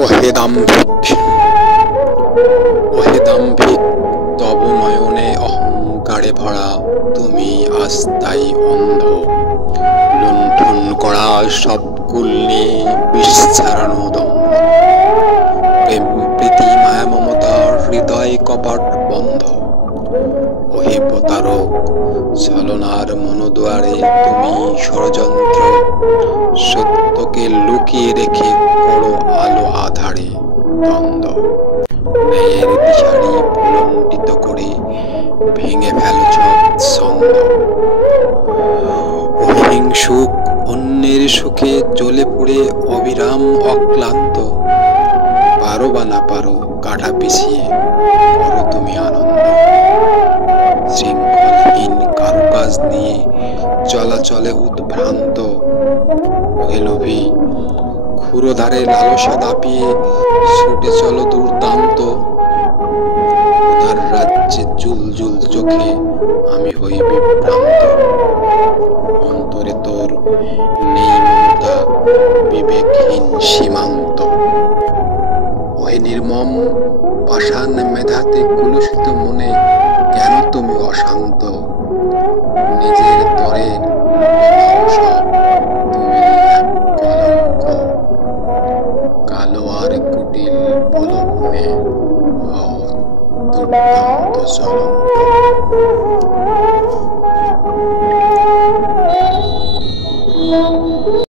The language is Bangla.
ওহে দাম্ভিক, ওহে দাম্ভিক, তব নয়নে অহংকারে ভরা, তুমি আস্তাই অন্ধ। লুণ্ঠন করা সব কুল নিয়ে বিষ ছাড়ানো দম্ভ। প্রেম প্রীতি মায়া মমতার হৃদয় কপাট বন্ধ। ওহে প্রতারক, ছলনার মনোদুয়ারে তুমি ষড়যন্ত্র। সত্যকে লুকিয়ে রেখে করো আলো আধারে দ্বন্দ্ব। ন্যায়ের দিশারি ভুলণ্ডিত করে ভেঙে ফেলো সব ছন্দ। অহিংসুক অন্যের সুখে জ্বলে পুড়ে অবিরাম অক্লান্ত। পারো বা না পারো কাঁটা পিছিয়ে করো তুমি আনন্দ। শৃঙ্খলহীন কারুকাজ নিয়ে চলাচলে উদ্ভ্রান্ত। ওহে লোভী, ক্ষুরধারে লালসা দাপিয়ে ছুটে চলো দুর্দান্ত। খোদার রাজ্যে জুল জুল চোখে আমি হই বিভ্রান্ত। অন্তরে তোর নেই মমতা, বিবেকহীন সীমান্ত। ওহে নির্মম পাষাণ মেধাতে কুলুষিত মনে কেন তুমি অশান্ত? নিজের তরে লুটে সব, তুমি এক কলঙ্ক। কালো আর কুটিল প্রলোভনে হও দুর্দান্ত জ্বলন্ত।